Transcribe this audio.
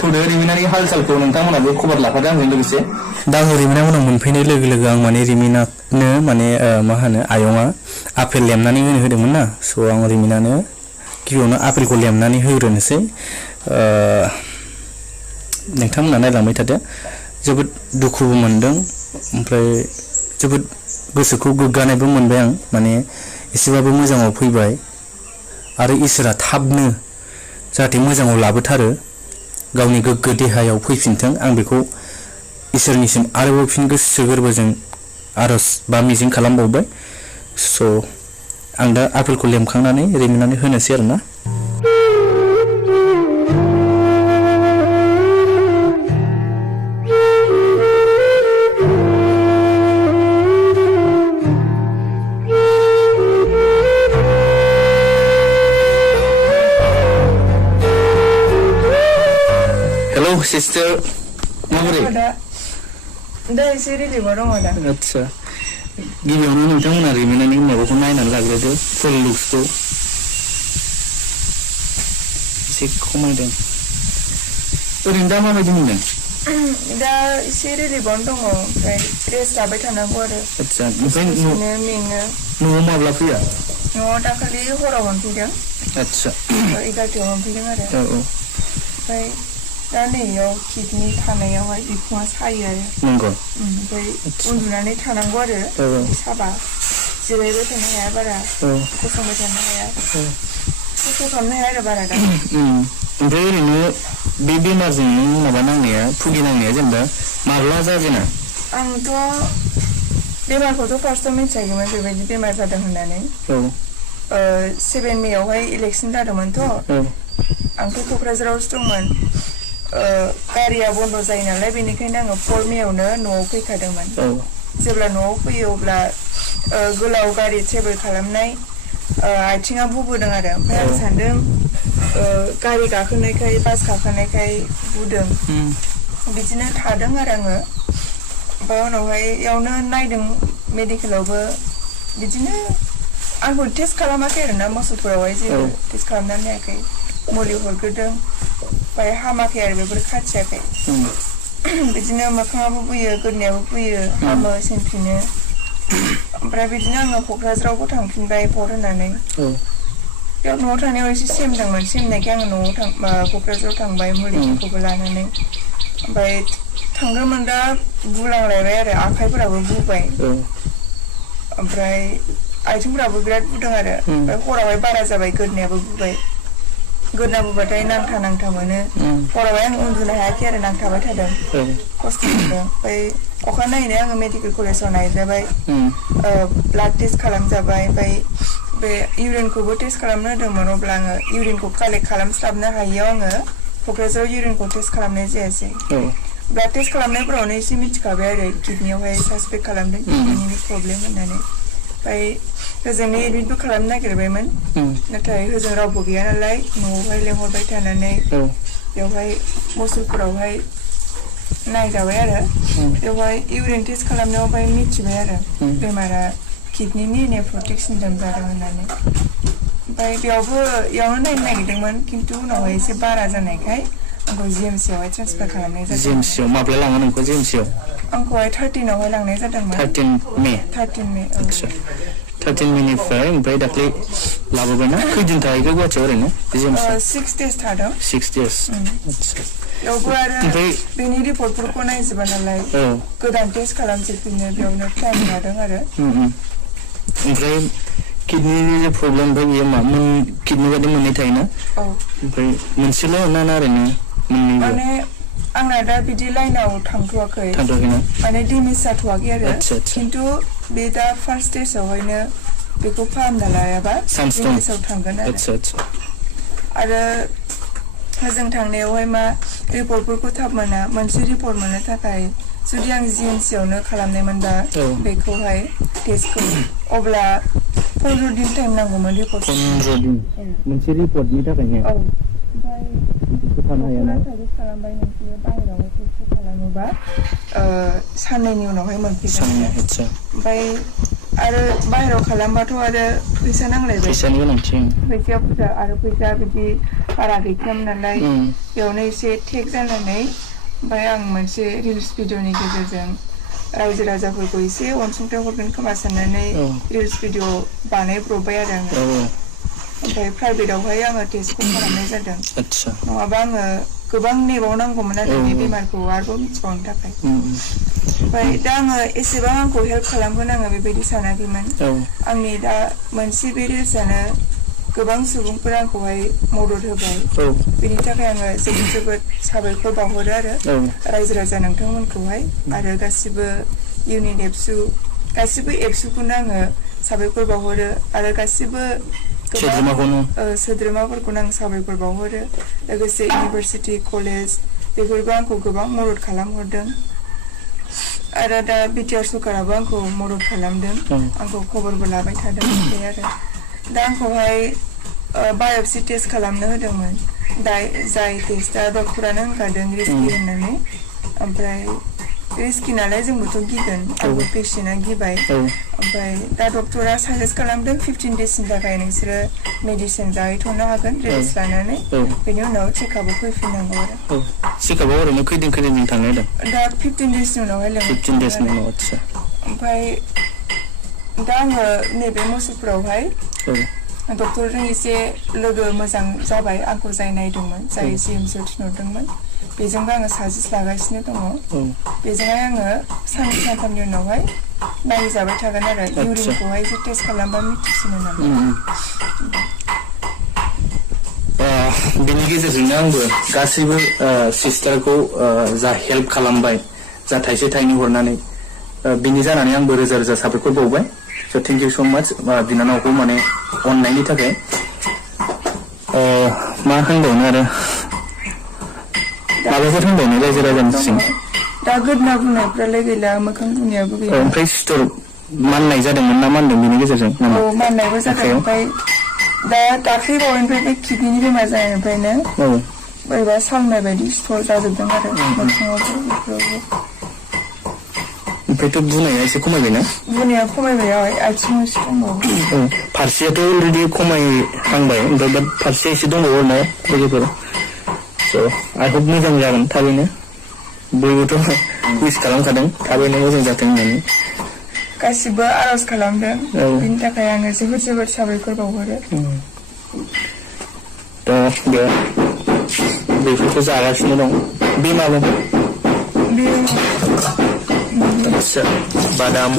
थौदो रिमिनानि हाल सालखौ नोंथांमोनाबो खबर लाफादो आंजों लोगोसे दा आं रिमिना मोनाव मोनफैनाय लोगो लोगो आं माने रिमिनानो माने मा होनो आयंआ आपेल लेमनानै होदोंमोन ना स' आं रिमिनानो गिबियावनो आपेलखौ लेमनानै होग्रोनोसै नोंथांमोना नायलांबाय थादो जोबोद दुखुबो मोनदों ओमफ्राय जोबोद गोसोखौ गोग्गानायबो मोनबाय आं माने एसेबाबो मोजाङाव फैबाय आरो इसोरा थाबनो जाहाथे मोजाङाव लाबोथारो गावनि गोग्गो देहायाव फैफिनथों आं बेखौ इसोरनिसिम आरोबाव फिन गोसो गोरबोजों आरज बा मिजिं खालामबावबाय स' आं दा आपेलखौ लेमखांनानै रिमिनानै होनोसै आरोना हेलो सिस्टर माबोरै दा एसे रिलिफआव दङ दा आदसा गिबियावनो नोंथांमोना रिमिनानि माबाखौ नायनानै लाग्रोदो फुल लुक्सखौ एसे खमायदों ओरैनो दा माबायदि मोनदों दा एसे रिलिफआवनो दङ ओमफ्राय रेस्ट लाबाय थानांगौ आरो आदसा ओमफ्राय मेङो न'आव माब्ला फैया न'आव दाखालि हराव मोनफैदों आदसा 11टायाव मोनफैदों आरो ओमफ्राय दा नैयाव किडनि थानायावहाय बिखुङा सायो आरो नंगौ ओमफ्राय उन्दुनानै थानांगौ आरो साबा जिरायबाय थानो हाया बारा गसंबाय थानो हाया खस्थ' खालामनो हाया आरो बारा दा ओमफ्राय ओरैनो बे बेमारजों माबा नांनाया भुगिनांनाया जेनेबा माब्ला जाजेना आंथ' बेमारखौथ' फार्स्टआव मिथियाखैमोन बेबायदि बेमार जादों होननानै 7 मेआवहाय इलेक्सन जादोंमोनथ' आंथ' क'क्राझारावसो दंमोन गारिया बन्द जायो नालाय बेनिखायनो आङो 4 मेआवनो न'आव फैखादोंमोन जेब्ला न'आव फैयो अब्ला गोलाव गारि ट्रेभेल खालामनाय आथिङा बुबोदों आरो ओमफ्राय आं सानदों गारि गाखोनायखाय बास गाखोनायखाय बुदों बिदिनो थादों आरो आङो ओमफ्राय उनावहाय इयावनो नायदों मेडिकेलावबो बिदिनो आंखौ टेस्ट खालामाखै आरोना मोसौफोरावहाय जेबो टेस्ट खालामनानै नायाखै मुलि हरग्रोदों ओमफ्राय हामाखै आरो बेफोर खाथियाखै बिदिनो मोखाङाबो बुयो गोदोनायाबो बुयो हामो सेनफिनो ओमफ्राय बिदिनो आङो क'क्राझारावबो थांफिनबाय भट होनानै बेयाव न'आव थांनायाव एसे सेमदोंमोन सेमनायखाय आङो न'आव क'क्राझाराव थांबाय मुलिफोरखौबो लानानै ओमफ्राय थांग्रोमोन दा बुलांलायबाय आरो आखाइफोराबो बुबाय ओमफ्राय आथिंफोराबो बिराद बुदों आरो ओमफ्राय हरावहाय बारा जाबाय गोदोनायाबो बुबाय गोदोना बुबाथाय नांथा मोनो हरावहाय आं उन्दुनो हायाखै आरो नांथाबाय थादों खस्थ' मोनदों ओमफ्राय अखानायैनो आङो मेडिकेल कलेजाव नायजाबाय ब्लाड टेस्ट खालामजाबाय ओमफ्राय बे इउरिनखौबो टेस्ट खालामनो होदोंमोन अब्ला आङो इउरिनखौ कालेक्ट खालामस्लाबनो हायियाव आङो क'क्राझाराव इउरिनखौ टेस्ट खालामनाय जायासै ब्लाड टेस्ट खालामनायफोरावनो एसे मिथिखाबाय आरो किडनियावहाय सासपेक्ट खालामदों किडनिनि प्रब्लेम होननानै ओमफ्राय होजोंनो एडमिटबो खालामनो नागिरबायमोन नाथाय होजों रावबो गैया नालाय न'आवहाय लेंहरबाय थानानै बेवहाय मुसलपुरावहाय नायजाबाय आरो बेवहाय इउरिन टेस्ट खालामनायाव ओमफ्राय मिथिबाय आरो बेमारा किडनिनि नेफ्रटिक सिन्ड्रम जादों होननानै ओमफ्राय इयावनो नायनो नागिरदोंमोन खिन्थु उनावहाय एसे बारा जानायखाय आंखौ जिएमसियावहाय ट्रेन्सफार खालामनाय जादों जिएमसियाव माब्ला लाङो नोंखौ जिएमसियाव आंखौहाय 13आवहाय लांनाय जादोंमोन 13 मे आदसा 13 मेनिफ्राय ओमफ्राय दाख्लै लाबोबायना खैदिन थाहैखो गुवाहाटियाव ओरैनो 6 days थादों 6 days आदसा बेयावबो आरो बेनि रिपर्टफोरखौ नायजोबा नालाय गोदान टेस्ट खालामजोबफिनो बेयावनो टाइम लादों आरो ओमफ्राय किडनिनि जे प्रब्लेम ओमफ्राय बेयो मा किडनि बायदि मोननै थायोना ओमफ्राय मोनसेल' ना ओरैनो माने आंना दा बिदि लाइनाव थांथ'वाखै माने डेमेज जाथ'वाखै आरो खिन्थु बे दा फार्स्ट स्टेजआवहायनो बेखौ फाहामना लायाबा डेमेजाव थांगोन आरो जों थांनायावहाय मा रिपर्टफोरखौ थाब मोना मोनसे रिपर्ट मोननो थाखाय जुदि आं जिएमसियावनो खालामनायमोनबा बेखौहाय टेस्टखौ अब्ला 15 दिन टाइम नांगौमोन रिपर्ट 15 दिन मोनसे रिपर्टनि थाखायनो ओमफ्राय खालामबाय नोंसोरो बाहेरायावहाय टेस्ट खालामोबा साननैनि उनावहाय मोनफैगोन ओमफ्राय आरो बाहेराव खालामबाथ' आरो फैसा नांलायबाय फैसानि गोनांथि फैसाया बुरजा आरो फैसा बिदि बारा गैखायामोन नालाय बेयावनो एसे टेक जानानै ओमफ्राय आं मोनसे रिल्स भिडिअनि गेजेरजों रायजो राजाफोरखौ एसे अनसुंथाइ हरगोन खोमा साननानै रिल्स भिडिअ बानायब्रबबाय आरो आङो ओमफ्राय प्राइभेटावहाय आङो टेस्टखौ खालामनाय जादों नङाबा आङो गोबां नेबावनांगौमोन आरो बे बेमारखौ आरोबाव मिथिबावनो थाखाय ओमफ्राय दा आङो एसेबां आंखौ हेल्प खालामगोन आङो बेबायदि सानाखैमोन आंनि दा मोनसे बे रिल्सआनो गोबां सुबुंफोरा आंखौहाय मदद होबाय बेनि थाखाय आङो जोबोद जोबोद साबायखर बावहरो आरो रायजो राजा नोंथांमोनखौहाय आरो गासिबो इउनिट गासिबो एबसुखौनो आङो साबायखर बावहरो आरो गासिबो सोद्रोमाफोरखौनो आं साबायखर बावहरो लोगोसे इउनिभारसिटि कलेज बेफोरबो आंखौ गोबां मदद खालामहरदों आरो दा बिटिआर सरकाराबो आंखौ मदद खालामदों आंखौ खबरबो लाबाय थादों बे आरो दा आंखौहाय बाय'प्सि टेस्ट खालामनो होदोंमोन जाय टेस्टआ डक्टरानो होनखादों रिस्कि होननानै ओमफ्राय रिस्कि नालाय जोंबोथ' गिगोन आंबो पेशेन्टआ गिबाय ओमफ्राय दा डक्टरा साजेस्ट खालामदों 15 डेजनि थाखाय नोंसोरो मेडिसिन जाहैथ'नो हागोन रेस्ट लानानै बेनि उनाव चेकआपआव फैफिननांगौ आरो चेकआपआव ओरैनो खैदिन थांनो होदों दा 15 डेजनि उनावहाय 15 डेजनि उनाव आदसा ओमफ्राय दा आङो नैबे मुसुलफोरावहाय डक्टरजों एसे लोगो मोजां जाबाय आंखौ जाय नायदोंमोन जाय जिएमसिआव थिनहरदोंमोन बेजोंबो आङो साजेस्ट लागासिनो दङ बेजोंहाय आङो साननै सानथामनि उनावहाय नायजाबाय थागोन आरो इउरिनखौहाय एसे टेस्ट खालामबा मिथिसिनो नालाय बेनि गेजेरजोंनो आंबो गासैबो सिस्टारखौ जा हेल्प खालामबाय जा थाइसे थाइनै हरनानै बिनि जानानै आंबो रोजा रोजा साबायखर बावबाय स' थेंक इउ स' माच बिनानावखौ माने अननायनि थाखाय मा होनबावनो आरो माबाफोर होनबावनो रायजो राजानिसिम दा गोदना बुंनायफ्रालाय गैला मोखां बुंनायाबो गैला ओमफ्राय सिथर माननाय जादोंमोन ना मानदों बेनि गेजेरजों माननायबो जादों ओमफ्राय दा दाख्लै बावैनिफ्राय बे किडनिनि बेमार जानायनिफ्रायनो बोरैबा सालनाय बायदि सिथर जाजोबदों आरो मोखाङावबो बेफोरावबो ओमफ्रायथ' बुनाया एसे खमायबायना बुनाया खमायबाय आथिङाव एसे दंबावो फारसेयाथ' अलरेडि खमायहांबाय ओमफ्राय दा फारसे एसे दंबावो ना लोगोफोर स' आइ हप मोजां जागोन थाबैनो बयबोथ' उइस खालामखादों थाबैनो मोजां जाथों होननानै गासिबो आर'ज खालामदों बिनि थाखाय आङो जोबोद जोबोद साबायखर बावहरो दा बेफोरखौ जागासिनो दं बे माबा आदसा बादाम